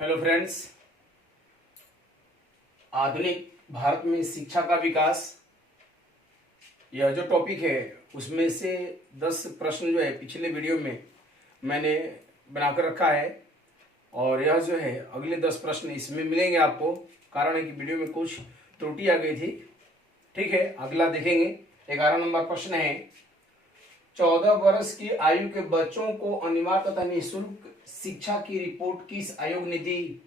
Hello friends, आधुनिक भारत में शिक्षा का विकास, यह जो टॉपिक है उसमें से 10 प्रश्न जो है पिछले वीडियो में मैंने बनाकर रखा है और यह जो है अगले 10 प्रश्न इसमें मिलेंगे आपको। कारण है कि वीडियो में कुछ त्रुटि आ गई थी। ठीक है, अगला देखेंगे। 11 नंबर प्रश्न है, 14 वर्ष की आयु के बच्चों को अनिवार्य तथा निःशुल्क शिक्षा की रिपोर्ट किस आयोग ने दी?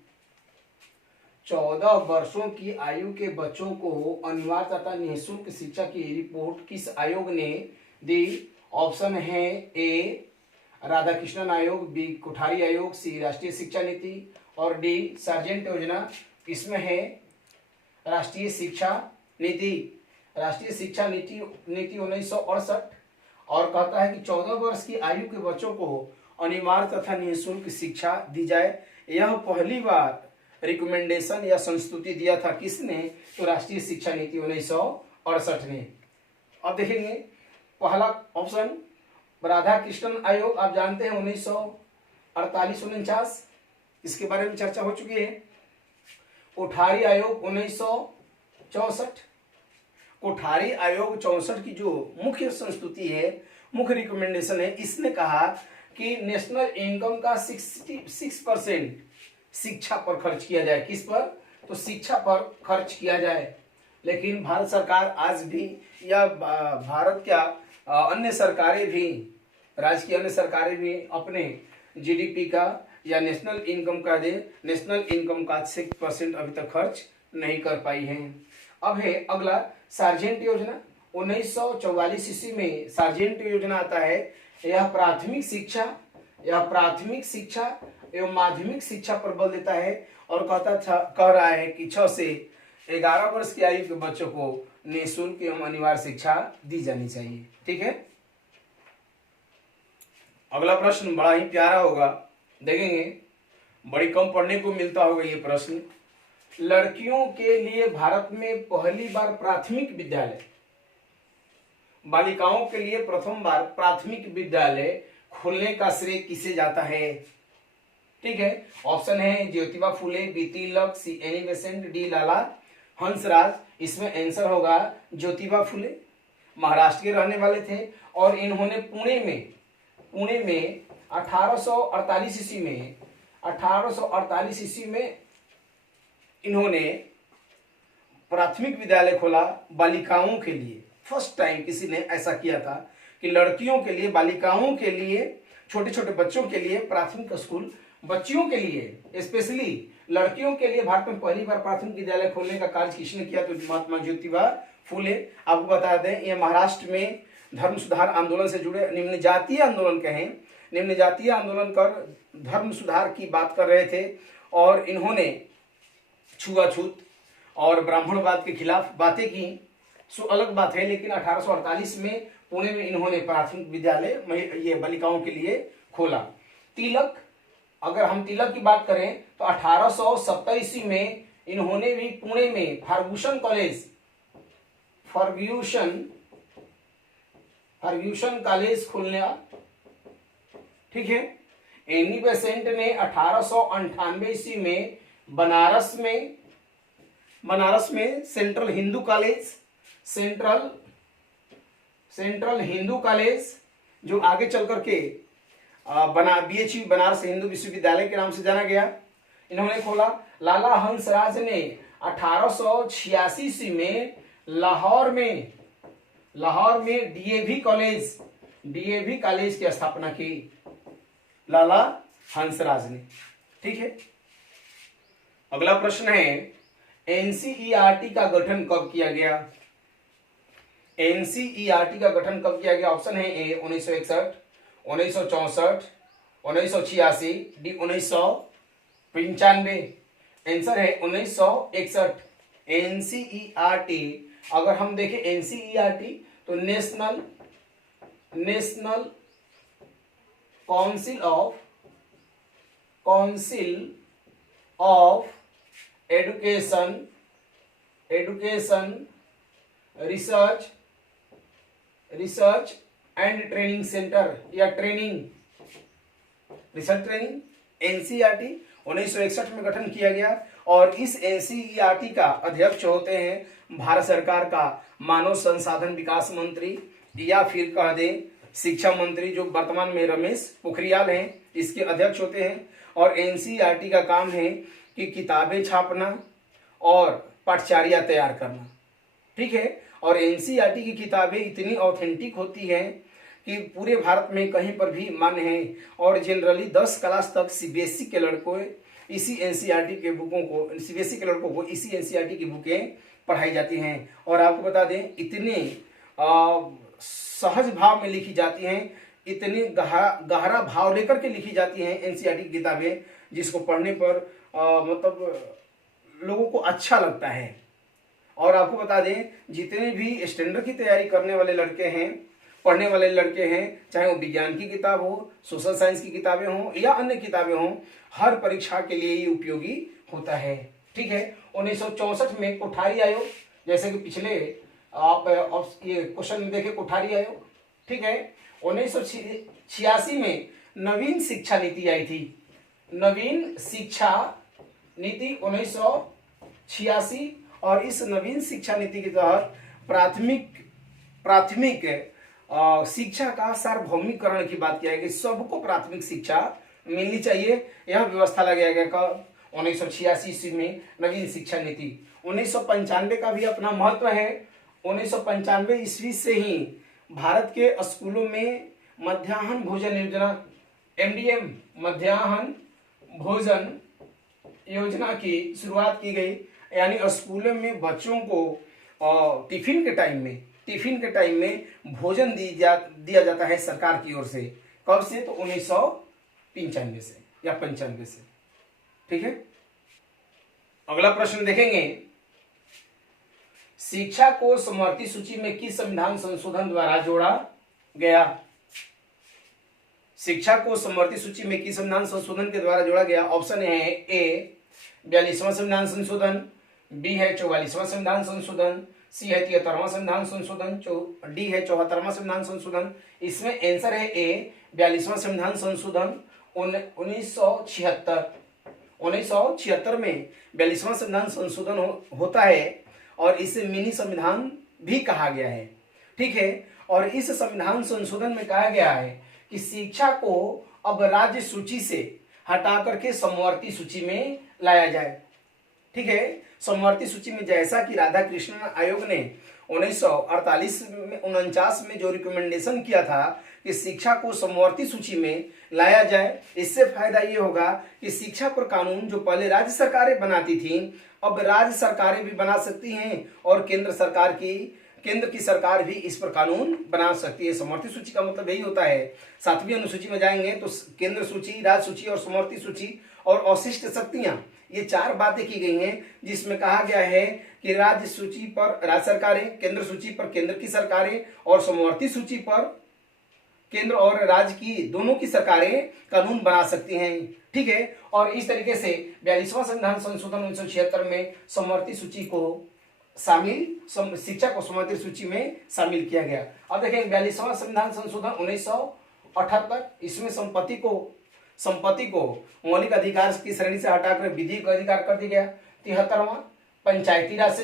14 वर्षों की आयु के बच्चों को अनिवार्य तथा निःशुल्क शिक्षा की रिपोर्ट किस आयोग ने दी? ऑप्शन है ए राधाकृष्णन आयोग, बी कोठारी आयोग, सी राष्ट्रीय शिक्षा नीति और डी सार्जेंट योजना। इसमें है राष्ट्रीय शिक्षा नीति। राष्ट्रीय शिक्षा नीति 1968 और कहता है कि 14 वर्ष की आयु के बच्चों को अनिवार्य तथा निःशुल्क शिक्षा दी जाए। यह पहली बार रिकमेंडेशन या संस्तुति दिया था किसने? तो राष्ट्रीय शिक्षा नीति 1968 ने। अब देखेंगे पहला ऑप्शन राधाकृष्णन आयोग, आप जानते हैं 1948-49, इसके बारे में चर्चा हो चुकी है। कोठारी आयोग 1964। कोठारी आयोग 64 की जो मुख्य संस्तुति है, मुख्य रिकमेंडेशन है, इसने कहा कि नेशनल इनकम का 66% शिक्षा पर खर्च किया जाए। किस पर? तो शिक्षा पर खर्च किया जाए। लेकिन भारत सरकार आज भी या भारत क्या अन्य सरकारें भी, राज्य की अन्य सरकारें भी अपने जीडीपी का या नेशनल इनकम का 6% अभी तक खर्च नहीं कर पाई हैं। अब है अगला सार्जेंट योजना। 1944 ईस्वी में सार्जेंट योजना आता है। यह प्राथमिक शिक्षा एवं माध्यमिक शिक्षा पर बल देता है और कह रहा है कि 6 से 11 वर्ष की आयु के बच्चों को निःशुल्क एवं अनिवार्य शिक्षा दी जानी चाहिए। ठीक है, अगला प्रश्न बड़ा ही प्यारा होगा, देखेंगे। बड़ी कम पढ़ने को मिलता होगा ये प्रश्न। लड़कियों के लिए भारत में पहली बार प्राथमिक विद्यालय, बालिकाओं के लिए प्रथम बार प्राथमिक विद्यालय खोलने का श्रेय किसे जाता है? ठीक है, ऑप्शन है ज्योतिबा फुले, बी तिलक, सी एनी बेसेंट, डी लाला हंसराज। इसमें आंसर होगा ज्योतिबा फुले। महाराष्ट्र के रहने वाले थे और इन्होंने पुणे में 1848 ईस्वी में इन्होंने प्राथमिक विद्यालय खोला बालिकाओं के लिए। फर्स्ट टाइम किसी ने ऐसा किया था कि लड़कियों के लिए, बालिकाओं के लिए, छोटे छोटे बच्चों के लिए प्राथमिक स्कूल, बच्चियों के लिए, स्पेशली लड़कियों के लिए भारत में पहली बार प्राथमिक विद्यालय खोलने का कार्य किसने किया? तो महात्मा ज्योतिबा फुले। आपको बता दें, ये महाराष्ट्र में धर्म सुधार आंदोलन से जुड़े निम्न जातीय आंदोलन कर धर्म सुधार की बात कर रहे थे और इन्होंने छुआछूत और ब्राह्मणवाद के खिलाफ बातें की। सो अलग बात है, लेकिन 1848 में पुणे में इन्होंने प्राथमिक विद्यालय ये बालिकाओं के लिए खोला। तिलक, अगर हम तिलक की बात करें तो 1870 ईस्वी में इन्होंने भी पुणे में फर्ग्यूसन कॉलेज खोलना। ठीक है, एनी बेसेंट ने 1898 ईस्वी में बनारस में सेंट्रल हिंदू कॉलेज जो आगे चल करके BHU बनारस हिंदू विश्वविद्यालय के नाम से जाना गया, इन्होंने खोला। लाला हंसराज ने 1886 ईस्वी में लाहौर में डीएवी कॉलेज की स्थापना की, लाला हंसराज ने। ठीक है, अगला प्रश्न है एनसीईआरटी का गठन कब किया गया? एनसीईआरटी का गठन कब किया गया? ऑप्शन है ए 1961, 1964, 1986, डी 1995। आंसर है 1961। एनसीईआरटी, अगर हम देखें एनसीईआरटी तो national council of education research and training centre या रिसर्च ट्रेनिंग, एनसीईआरटी 1961 में गठन किया गया और इस एनसीईआरटी का अध्यक्ष होते हैं भारत सरकार का मानव संसाधन विकास मंत्री या फिर कह दें शिक्षा मंत्री, जो वर्तमान में रमेश पोखरियाल हैं, इसके अध्यक्ष होते हैं। और एनसीईआरटी का काम है कि किताबें छापना और पाठ्यचर्या तैयार करना, ठीक है। और एनसीईआरटी की किताबें इतनी ऑथेंटिक होती हैं कि पूरे भारत में कहीं पर भी मान्य है और जनरली 10 क्लास तक सीबीएसई के लड़कों इसी एनसीईआरटी के बुकों को, सीबीएसई के लड़कों को इसी एनसीईआरटी की बुकें पढ़ाई जाती हैं। और आपको बता दें इतने सहज भाव में लिखी जाती हैं, इतने गहरा भाव लेकर के लिखी जाती हैं एनसीईआरटी की किताबें, जिसको पढ़ने पर मतलब लोगों को अच्छा लगता है। और आपको बता दें जितने भी स्टैंडर्ड की तैयारी करने वाले लड़के हैं, पढ़ने वाले लड़के हैं, चाहे वो विज्ञान की किताब हो, सोशल साइंस की किताबें हों या अन्य किताबें हों, हर परीक्षा के लिए ये उपयोगी होता है, ठीक है। 1964 में कोठारी आयोग, जैसे कि पिछले आप ये क्वेश्चन देखे कोठारी आयोग, ठीक है। 1986 में नवीन शिक्षा नीति आई थी, नवीन शिक्षा नीति 1986। और इस नवीन शिक्षा नीति के तहत प्राथमिक शिक्षा का सार्वभौमिकरण की बात किया गया, सबको प्राथमिक शिक्षा मिलनी चाहिए, यह व्यवस्था लगाया गया। कब? 1986 ईस्वी में नवीन शिक्षा नीति। 1995 का भी अपना महत्व है। 1995 ईस्वी से ही भारत के स्कूलों में मध्याह्न भोजन योजना, MDM मध्याह्न भोजन योजना की शुरुआत की गई, यानी स्कूलों में बच्चों को टिफिन के टाइम में भोजन दिया जाता है सरकार की ओर से। कब से? तो 1995 से या 95 से, ठीक है। अगला प्रश्न देखेंगे, शिक्षा को समवर्ती सूची में किस संविधान संशोधन द्वारा जोड़ा गया? शिक्षा को समवर्ती सूची में किस संविधान संशोधन के द्वारा जोड़ा गया? ऑप्शन है ए 42वां संविधान संशोधन, बी है 44वां संविधान संशोधन, सी है 73वां संविधान संशोधन, डी है 74वां संविधान संशोधन। इसमें आंसर है ए 42वां संविधान संशोधन 1976 में 42वां संविधान संशोधन होता है और इसे मिनी संविधान भी कहा गया है, ठीक है। और इस संविधान संशोधन में कहा गया है कि शिक्षा को अब राज्य सूची से हटा करके समवर्ती सूची में लाया जाए, ठीक है। समवर्ती सूची में जैसा कि राधा कृष्णन आयोग ने 1949 में जो रिकमेंडेशन किया था कि शिक्षा को समवर्ती सूची में लाया जाए, इससे फायदा ये होगा कि शिक्षा पर कानून जो पहले राज्य सरकारें बनाती थी, अब राज्य सरकारें भी बना सकती हैं और केंद्र की सरकार भी इस पर कानून बना सकती है। समवर्ती सूची का मतलब यही होता है। 7वीं अनुसूची में जाएंगे तो केंद्र सूची, राज्य सूची और समवर्ती सूची और अवशिष्ट शक्तियां, ये 4 बातें की गई हैं, जिसमें कहा गया है कि राज्य सूची पर राज्य सरकारें, केंद्र सूची पर केंद्र की सरकारें और समवर्ती सूची पर केंद्र और राज्य की दोनों की सरकारें कानून बना सकती हैं, ठीक है। और इस तरीके से 42वां संविधान संशोधन 1976 में समवर्ती सूची को शिक्षा को समवर्ती सूची में शामिल किया गया। अब देखें 42वां संविधान संशोधन 1978, इसमें संपत्ति को मौलिक अधिकार की श्रेणी से हटाकर विधिक अधिकार कर दिया गया। 73वां पंचायती राज से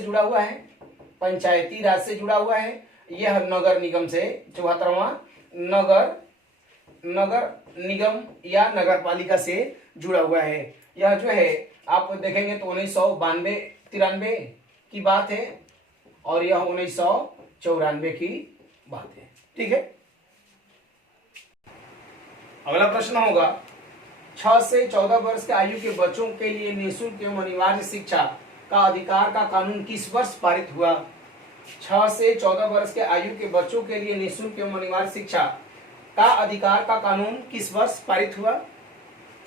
जुड़ा हुआ है, यह नगर निगम से। 74वां नगर निगम या नगर पालिका से जुड़ा हुआ है। यह जो है आप देखेंगे तो 1992-93 की बात है और यह 1994 की बात है, ठीक है। अगला प्रश्न होगा, 6 से 14 वर्ष के आयु के बच्चों के लिए निःशुल्क एवं अनिवार्य शिक्षा का अधिकार का कानून किस वर्ष पारित हुआ? 6 से 14 वर्ष के आयु के बच्चों के लिए निःशुल्क एवं अनिवार्य शिक्षा का अधिकार का कानून किस वर्ष पारित हुआ?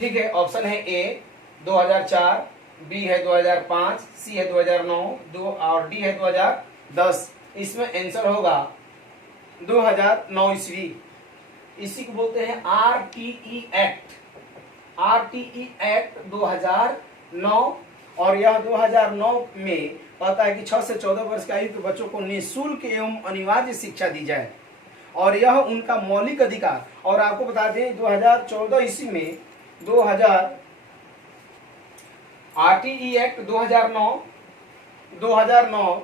ठीक है, ऑप्शन है ए 2004, बी है 2005, सी है 2009 और डी है 2010। इसमें आंसर होगा 2009 ईस्वी। इसी को बोलते हैं आरटीई एक्ट 2009। और यह 2009 में कहता है कि 6 से 14 वर्ष की आयु के बच्चों को निःशुल्क एवं अनिवार्य शिक्षा दी जाए और यह उनका मौलिक अधिकार। और आपको बता दें 2014 ईस्वी में आरटीई एक्ट 2009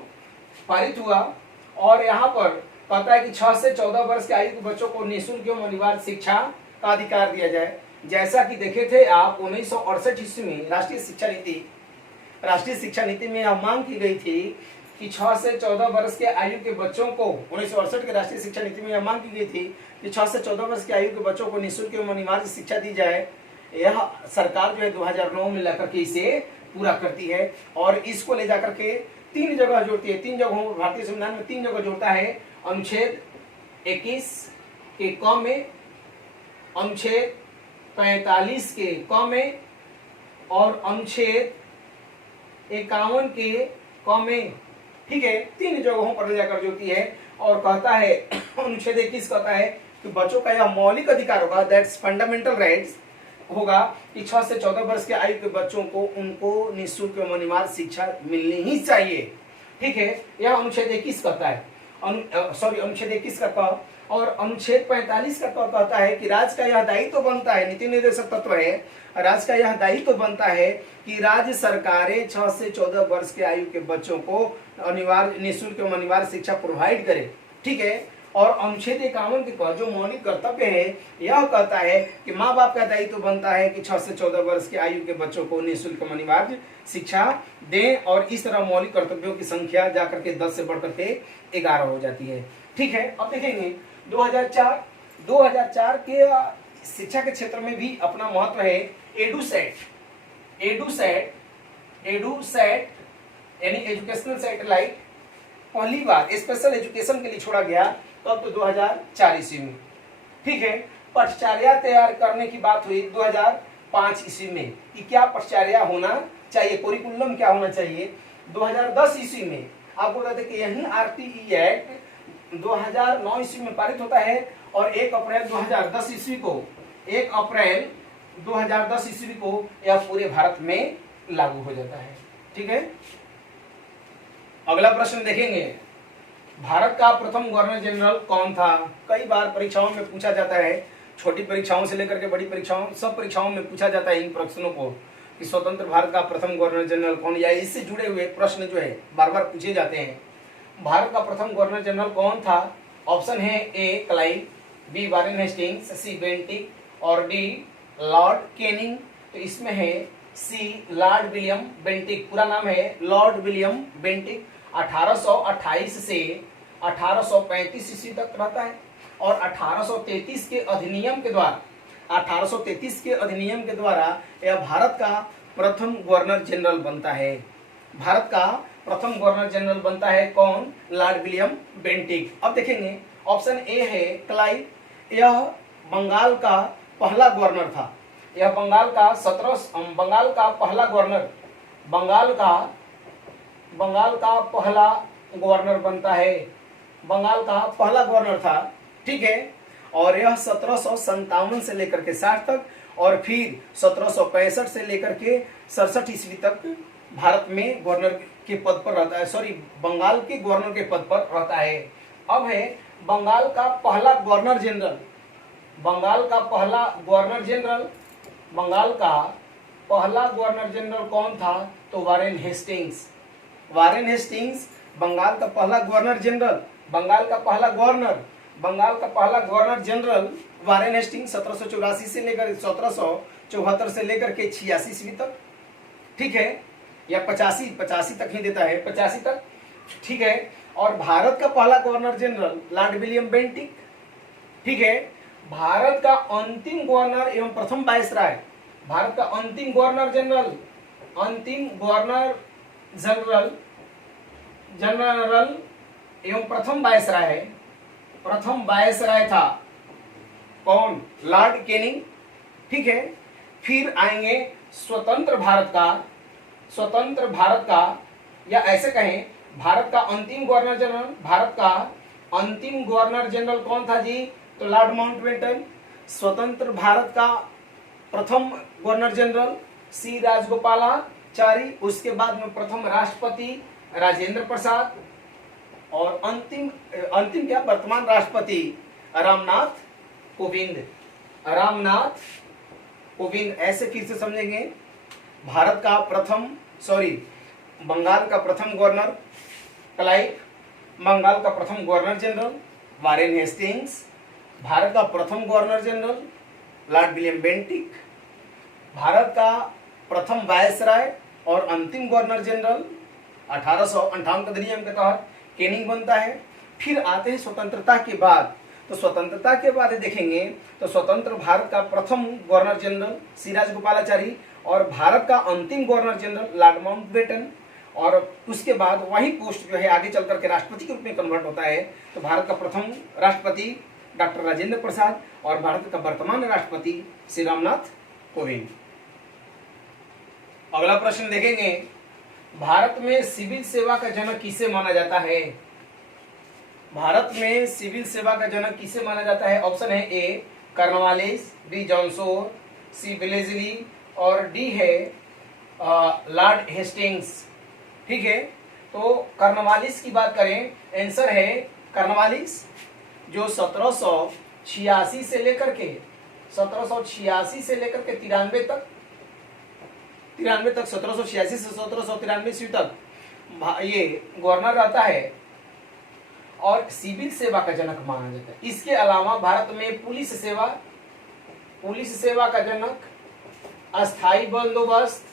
पारित हुआ और यहाँ पर कहता है कि 6 से 14 वर्ष की आयु के बच्चों को निःशुल्क एवं अनिवार्य शिक्षा का अधिकार दिया जाए। जैसा कि देखे थे आप 1968 ईस्वी में राष्ट्रीय शिक्षा नीति में यह मांग की गई थी कि 6 से 14 वर्ष के आयु के बच्चों को 1968 के राष्ट्रीय शिक्षा नीति में यह मांग की गई थी कि 6 से 14 वर्ष की आयु के बच्चों को निःशुल्क एवं अनिवार्य शिक्षा दी जाए। यह सरकार जो है 2009 में लेकर के इसे पूरा करती है और इसको ले जाकर के 3 जगह जोड़ती है। 3 जगहों भारतीय संविधान में 3 जगह जोड़ता है। अनुच्छेद 21 के क में, अनुच्छेद 45 के क में और अनुच्छेद 51 के क में। ठीक है, 3 जगहों पर ले जाकर जोड़ती है और कहता है अनुच्छेद 21 कहता है कि बच्चों का यह मौलिक अधिकार होगा, दैट्स फंडामेंटल राइट्स होगा कि 6 से 14 वर्ष के आयु के बच्चों को उनको निःशुल्क एवं अनिवार्य शिक्षा मिलनी ही चाहिए। ठीक है, यह अनुच्छेद 21 कहता है। अनुच्छेद 21 का क और अनुच्छेद 45 का क कहता है कि राज्य का यह दायित्व बनता है, नीति निर्देशक तत्व है, राज्य का यह दायित्व बनता है कि राज्य सरकारें 6 से 14 वर्ष के आयु के बच्चों को अनिवार्य निःशुल्क एवं अनिवार्य शिक्षा प्रोवाइड करे। ठीक है, और अनुच्छेद 51 के जो मौलिक कर्तव्य है यह कहता है कि माँ बाप का दायित्व बनता है कि 6 से 14 वर्ष के आयु के बच्चों को निःशुल्क अनिवार्य शिक्षा दें और इस तरह मौलिक कर्तव्यों की संख्या जाकर के 10 से बढ़कर के 11 हो जाती है। ठीक है, अब देखेंगे 2004 के शिक्षा के क्षेत्र में भी अपना महत्व है। एडुसेट यानी एजुकेशनल सैटेलाइट पहली बार स्पेशल एजुकेशन के लिए छोड़ा गया तब तो 2004 ईस्वी में। ठीक है, पटचार्या तैयार करने की बात हुई 2005 ईस्वी में कि क्या पटचार्या होना चाहिए, कोरिकुलम क्या होना चाहिए। 2010 ईस्वी में आपको बता दें कि यही आरटीई एक्ट 2009 ईस्वी में पारित होता है और 1 अप्रैल 2010 ईस्वी को यह पूरे भारत में लागू हो जाता है। ठीक है, अगला प्रश्न देखेंगे, भारत का प्रथम गवर्नर जनरल कौन था। कई बार परीक्षाओं में पूछा जाता है, छोटी परीक्षाओं से लेकर के बड़ी परीक्षाओं, सब परीक्षाओं में पूछा जाता है इन प्रश्नों को कि स्वतंत्र भारत का प्रथम गवर्नर जनरल कौन, या इससे जुड़े हुए प्रश्न जो है बार बार पूछे जाते हैं। भारत का प्रथम गवर्नर जनरल कौन था। ऑप्शन है ए क्लाइव, बी वारेन हेस्टिंग्स, सी बेंटिक और डी लॉर्ड कैनिंग। तो इसमें है सी लॉर्ड विलियम बेंटिक। पूरा नाम है लॉर्ड विलियम बेंटिक। 1828 से 1835 ईस्वी तक रहता है और 1833 के अधिनियम के द्वारा यह भारत का प्रथम गवर्नर जनरल बनता है। भारत का प्रथम गवर्नर जनरल बनता है कौन, लॉर्ड विलियम बेंटिक। अब देखेंगे ऑप्शन ए है क्लाइव, यह बंगाल का पहला गवर्नर था। यह बंगाल का पहला गवर्नर बनता है, बंगाल का पहला गवर्नर था। ठीक है, और यह 1757 से लेकर के 60 तक और फिर 1765 से लेकर के 67 ईस्वी तक भारत में गवर्नर के पद पर रहता है, बंगाल के गवर्नर के पद पर रहता है। अब है बंगाल का पहला गवर्नर जनरल कौन था, तो वारेन हेस्टिंग्स बंगाल का पहला गवर्नर जनरल वारेन हेस्टिंग्स 1784 से लेकर 1774 से लेकर के 86 ईस्वी तक। ठीक है, या 85 तक ही देता है, 85 तक। ठीक है, और भारत का पहला governor general Lord William Bentinck. ठीक है, भारत का अंतिम गवर्नर एवं प्रथम वायसराय, भारत का अंतिम गवर्नर जनरल एवं प्रथम वायसराय था कौन, लॉर्ड कैनिंग। ठीक है, फिर आएंगे स्वतंत्र भारत का या ऐसे कहें भारत का अंतिम गवर्नर जनरल कौन था जी, तो लॉर्ड माउंटबेटन। स्वतंत्र भारत का प्रथम गवर्नर जनरल सी राजगोपालाचारी, उसके बाद में प्रथम राष्ट्रपति राजेंद्र प्रसाद और अंतिम क्या वर्तमान राष्ट्रपति रामनाथ कोविंद। ऐसे फिर से समझेंगे, भारत का प्रथम बंगाल का प्रथम गवर्नर क्लाइव, बंगाल का प्रथम governor general Warren Hastings, Bharat का प्रथम governor general Lord William Bentinck, Bharat का प्रथम वायसराय और अंतिम गवर्नर जनरल 1858 के अधिनियम के तहत केनिंग बनता है। फिर आते हैं स्वतंत्रता के बाद, तो स्वतंत्रता के बाद देखेंगे तो स्वतंत्र भारत का प्रथम गवर्नर जनरल सी राजगोपालाचारी और भारत का अंतिम गवर्नर जनरल लॉर्ड माउंटबेटन, और उसके बाद वही पोस्ट जो है आगे चल करके राष्ट्रपति के रूप में कन्वर्ट होता है। तो भारत का प्रथम राष्ट्रपति डॉक्टर राजेंद्र प्रसाद और भारत का वर्तमान राष्ट्रपति श्री रामनाथ कोविंद। अगला प्रश्न देखेंगे, भारत में सिविल सेवा का जनक किसे माना जाता है? भारत में सिविल सेवा का जनक किसे माना जाता है? ऑप्शन है ए कॉर्नवालिस, बी जॉनसोर, सी वेलेस्ली और डी है लॉर्ड हेस्टिंग्स। ठीक है, तो कॉर्नवालिस की बात करें, आंसर है कॉर्नवालिस, जो 1786 से लेकर के 93 तक 1786 से 1793 ईस्वी तक ये गवर्नर रहता है और सिविल सेवा का जनक माना जाता है। इसके अलावा भारत में पुलिस सेवा का जनक, अस्थाई बंदोबस्त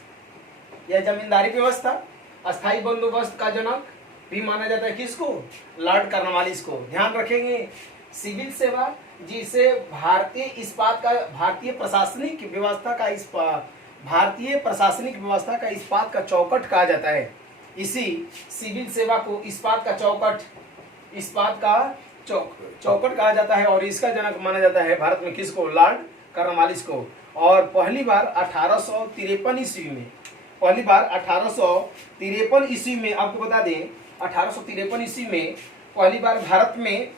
या जमींदारी व्यवस्था, अस्थाई बंदोबस्त का जनक भी माना जाता है किसको? लॉर्ड कॉर्नवालिस को। ध्यान रखेंगे, सिविल सेवा जिसे भारतीय प्रशासनिक व्यवस्था का इस्पात का चौकट कहा जाता है। इसी सिविल सेवा को इस्पात का चौकट कहा जाता है और इसका जनक माना जाता है भारत में किसको? लॉर्ड कॉर्नवालिस को। और पहली बार 1853 ईस्वी में आपको बता दें, 1853 ईस्वी में पहली बार भारत में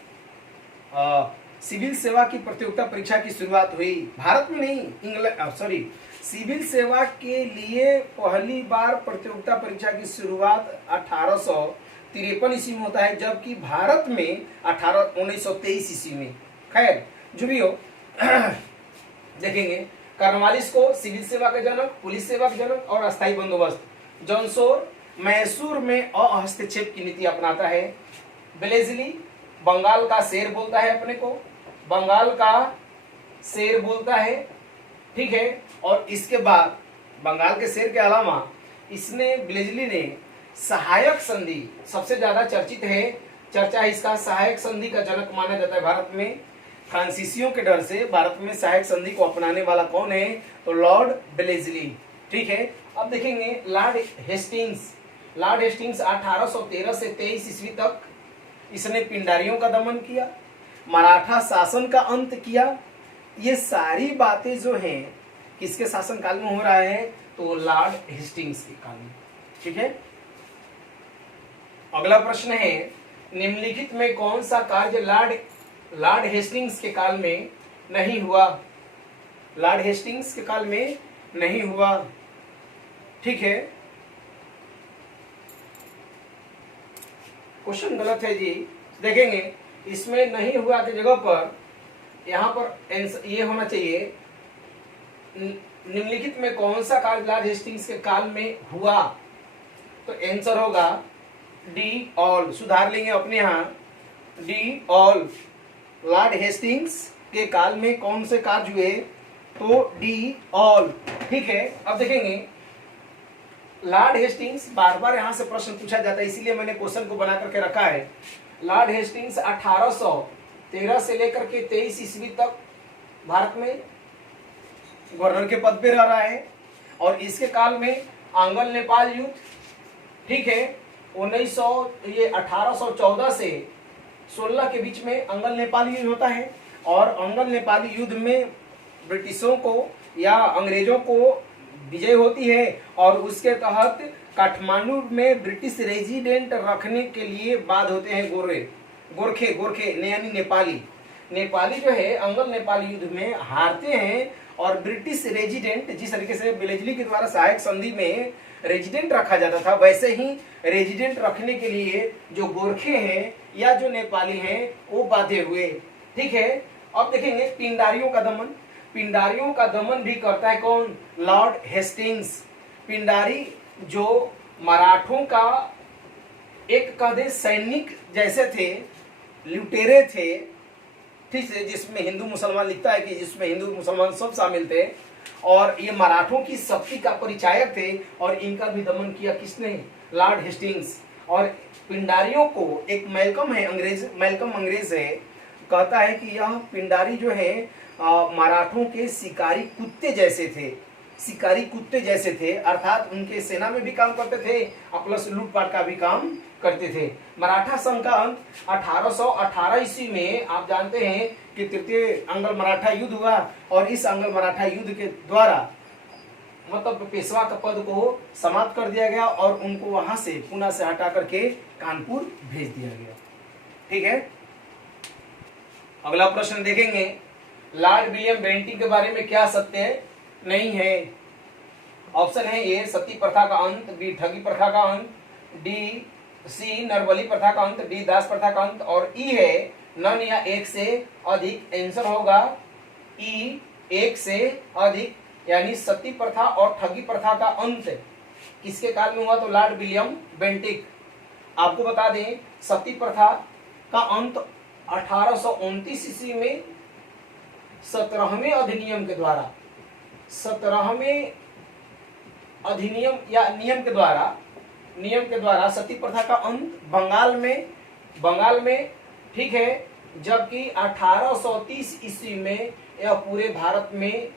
सिविल सेवा की प्रतियोगिता परीक्षा की शुरुआत हुई। भारत में नहीं, सिविल सेवा के लिए पहली बार प्रतियोगिता परीक्षा की शुरुआत 1853 ईस्वी में होता है, जबकि भारत में 1923 ईस्वी में। खैर जो भी हो देखेंगे, कॉर्नवालिस को सिविल सेवा का जनक, पुलिस सेवा का जनक और अस्थायी बंदोबस्त। जॉनसोर मैसूर में अहस्तक्षेप की नीति अपनाता है। वेलेस्ली बंगाल का शेर बोलता है, अपने को बंगाल का शेर बोलता है। ठीक है, और इसके बाद बंगाल के शेर के अलावा वेलेस्ली ने सहायक संधि, सबसे ज्यादा चर्चा है इसका, सहायक संधि का जनक माना जाता है भारत में। फ्रांसीसियों के डर से भारत में सहायक संधि को अपनाने वाला कौन है? तो लॉर्ड वेलेस्ली। ठीक है, अब देखेंगे लॉर्ड हेस्टिंग्स 1813 से 23 ईस्वी तक इसने पिंडारियों का दमन किया, मराठा शासन का अंत किया। ये सारी बातें जो हैं किसके शासनकाल में हो रहा है? तो लॉर्ड हेस्टिंग्स के काल में। ठीक है, अगला प्रश्न है, निम्नलिखित में कौन सा कार्य लॉर्ड हेस्टिंग्स के काल में नहीं हुआ? लॉर्ड हेस्टिंग्स के काल में नहीं हुआ। ठीक है, क्वेश्चन गलत है जी। देखेंगे इसमें नहीं हुआ की जगह पर यहां पर ये होना चाहिए, निम्नलिखित में कौन सा कार्य लॉर्ड हेस्टिंग्स के काल में हुआ? तो आंसर होगा डी ऑल। सुधार लेंगे अपने यहां, डी ऑल। लॉर्ड हेस्टिंग्स के काल में कौन से कार्य हुए? तो डी ऑल। ठीक है, अब देखेंगे लॉर्ड हेस्टिंग्स, बार बार यहां से प्रश्न पूछा जाता है, इसीलिए मैंने क्वेश्चन को बना करके रखा है। लॉर्ड हेस्टिंग्स 1813 से लेकर के 23 ईस्वी तक भारत में गवर्नर के पद पे रह रहा है और इसके काल में आंगल नेपाल युद्ध, ठीक है, 1814 से 16 के बीच में आंगल नेपाल युद्ध होता है और आंगल नेपाली युद्ध में ब्रिटिशों को या अंग्रेजों को विजय होती है और उसके तहत काठमांडू में ब्रिटिश रेजिडेंट रखने के लिए बाध होते हैं गोरखे यानी नेपाली जो है आंगल नेपाल युद्ध में हारते हैं और ब्रिटिश रेजिडेंट, जिस तरीके से वेलेस्ली के द्वारा सहायक संधि में रेजिडेंट रखा जाता था, वैसे ही रेजिडेंट रखने के लिए जो गोरखे हैं या जो नेपाली हैं वो बाध्य हुए। ठीक है, अब देखेंगे पिंडारियों का दमन भी करता है कौन? Lord Hastings. पिंडारी जो मराठों का एक कदे सैनिक जैसे थे, लुटेरे थे, ठीक है, जिसमें हिंदू मुसलमान लिखता है कि जिसमें हिंदू मुसलमान सब शामिल थे, और ये मराठों की शक्ति का परिचायक थे, और इनका भी दमन किया किसने? Lord Hastings. और पिंडारियों को एक मैल्कम अंग्रेज है, कहता है कि यह पिंडारी जो है मराठों के शिकारी कुत्ते जैसे थे, अर्थात उनके सेना में भी काम करते थे और प्लस लूटपाट का भी काम करते थे। मराठा संघ का अंत 1818 ईस्वी में, आप जानते हैं कि तृतीय अंग्ल मराठा युद्ध हुआ, और इस अंग्ल मराठा युद्ध के द्वारा मतलब पेशवा का पद को समाप्त कर दिया गया और उनको वहां से पुणे से हटा करके कानपुर भेज दिया गया। ठीक है, अगला प्रश्न देखेंगे, लॉर्ड विलियम बेंटिंक के बारे में क्या सत्य नहीं है? ऑप्शन है ए सती प्रथा का अंत, बी ठगी प्रथा का अंत, डी सी नरबली प्रथा का अंत, डी दास प्रथा का अंत, और ई है नन या एक से अधिक। आंसर होगा ई एक से अधिक, यानी सती प्रथा और ठगी प्रथा का अंत किसके काल में हुआ? तो लॉर्ड विलियम बेंटिक। आपको बता दें सती प्रथा का अंत 1829 ईस्वी में 17वें अधिनियम के द्वारा, 17वें अधिनियम या नियम के द्वारा सती प्रथा का अंत बंगाल में, ठीक है, जबकि 1830 ईस्वी में यह पूरे भारत में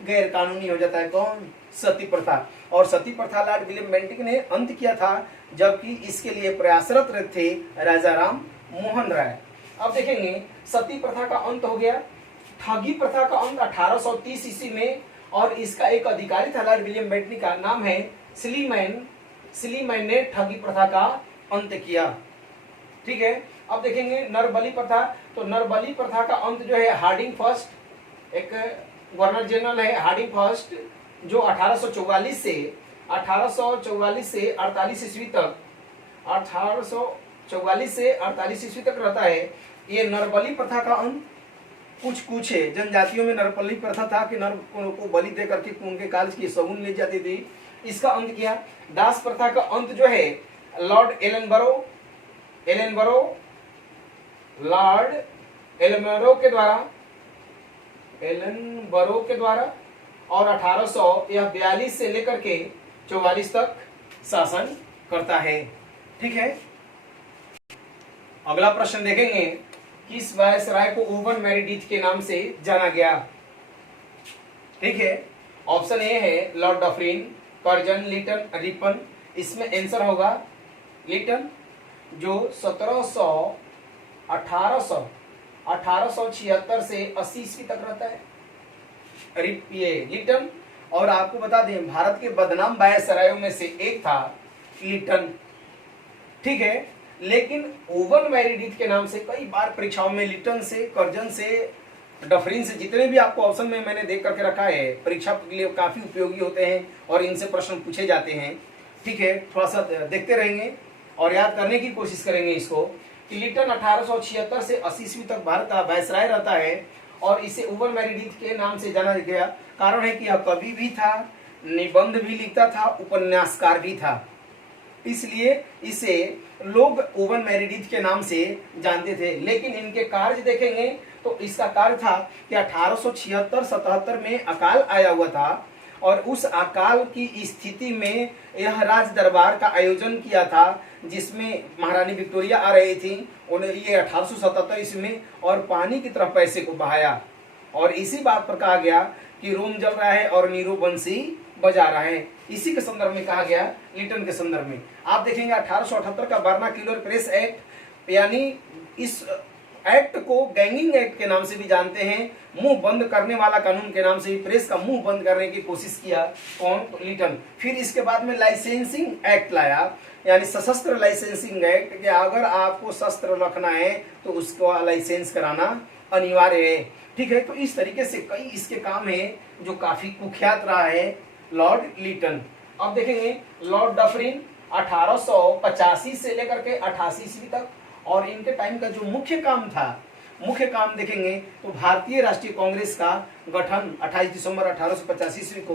गैर कानूनी हो जाता है। कौन? सती प्रथा। और सती प्रथा लॉर्ड विलियम बेंटिक ने अंत किया था, जबकि इसके लिए प्रयासरत थे राजा राम मोहन राय। अब देखेंगे सती प्रथा का अंत हो गया, ठगी प्रथा का अंत 1830 ईस्वी में, और इसका एक अधिकारी था लॉर्ड विलियम बेंटिक का नाम है स्लीमैन ने ठगी प्रथा का अंत किया। ठीक है, अब देखेंगे नरबली प्रथा। तो नरबली प्रथा का अंत जो है हार्डिंग फर्स्ट, एक गवर्नर जनरल है हार्डिंग फर्स्ट, जो 1844 से 48 ईस्वी तक, 1844 से 48 ईस्वी तक रहता है। ये नरबली प्रथा का अंत कुछ है जनजातियों में नरबली प्रथा था कि नर को बलि दे करके उनके काल की सगुन ले जाती थी, इसका अंत किया। दास प्रथा का अंत जो है लॉर्ड एलनबरो के द्वारा और 1842 से लेकर के 44 तक शासन करता है। ठीक है, अगला प्रश्न देखेंगे, किस वायसराय को ओवन मेरिडिथ के नाम से जाना गया? ठीक है, ऑप्शन ए है Lord Dufferin, Curzon, Lytton, Ripon. इसमें आंसर होगा लिटन, जो 1876 से 80 ईस्वी तक रहता है। ये लिटन। और आपको बता दें भारत के बदनाम वायसरायों में से एक था लिटन। ठीक है, लेकिन ओवन मेरिडिथ के नाम से कई बार परीक्षाओं में लिटन से, कर्जन से, डफरिन से, जितने भी आपको ऑप्शन में मैंने देख करके रखा है, परीक्षा के लिए काफी उपयोगी होते हैं और इनसे प्रश्न पूछे जाते हैं। ठीक है, थोड़ा सा देखते रहेंगे और याद करने की कोशिश करेंगे इसको कि लिटन 1876 से 80 ईस्वी तक भारत का वायसराय रहता है और इसे ओवन मेरिडिथ के नाम से जाना गया। कारण है कि यह कवि भी था, निबंध भी लिखता था, उपन्यासकार भी था, इसलिए इसे लोग ओवन मेरिडिथ के नाम से जानते थे। लेकिन इनके कार्य देखेंगे तो इसका कार्य था कि 1876-77 में अकाल आया हुआ था और उस अकाल की स्थिति में यह राज दरबार का आयोजन किया था, जिसमें महारानी विक्टोरिया आ रही थी। उन्हें ये 1877 ईस्वी में और पानी की तरफ पैसे को बहाया और इसी बात पर कहा गया कि रोम जल रहा है और नीरो बंसी बजा रहा है। इसी के संदर्भ में कहा गया, लिटन के संदर्भ में। आप देखेंगे 1878 का वर्नाक्यूलर प्रेस एक्ट, यानी इस एक्ट को गैंगिंग एक्ट के नाम से भी जानते हैं, मुंह बंद करने वाला कानून के नाम से भी, प्रेस का मुंह बंद करने की कोशिश किया। कौन? तो लिटन। फिर इसके बाद में लाइसेंसिंग एक्ट लाया, यानी सशस्त्र लाइसेंसिंग एक्ट, कि अगर आपको शस्त्र रखना है तो उसको लाइसेंस कराना अनिवार्य है। ठीक है, तो इस तरीके से कई इसके काम है जो काफी कुख्यात रहा है लॉर्ड लिटन। अब देखेंगे लॉर्ड डफरिन 1885 से लेकर के 88 ईस्वी तक, और इनके टाइम का जो मुख्य काम देखेंगे तो भारतीय राष्ट्रीय कांग्रेस का गठन 28 दिसंबर 1885 ईस्वी को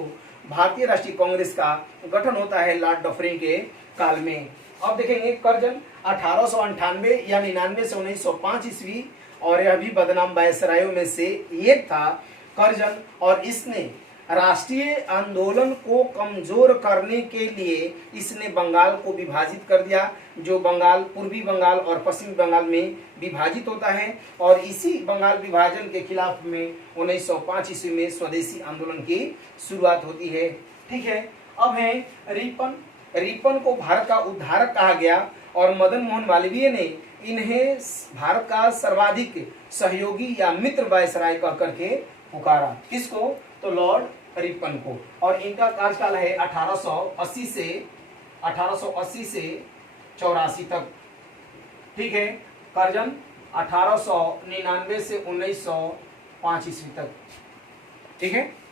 भारतीय राष्ट्रीय कांग्रेस का गठन होता है लॉर्ड डफरिन के काल में। अब देखेंगे कर्जन 1898 या 99 से 1905 ईस्वी, और यह भी बदनाम वायसरायों में से एक था कर्जन, और इसने राष्ट्रीय आंदोलन को कमजोर करने के लिए इसने बंगाल को विभाजित कर दिया, जो बंगाल पूर्वी बंगाल और पश्चिमी बंगाल में विभाजित होता है। और इसी बंगाल विभाजन के खिलाफ में 1905 ईस्वी में स्वदेशी आंदोलन की शुरुआत होती है। ठीक है, अब है रिपन। रिपन को भारत का उद्धारक कहा गया, और मदन मोहन मालवीय ने इन्हें भारत का सर्वाधिक सहयोगी या मित्र वायसराय कह करके पुकारा। किसको? तो लॉर्ड रिपन को। और इनका कार्यकाल है 1880 से 84 तक। ठीक है, कर्जन 1899 से 1905 ईस्वी तक। ठीक है।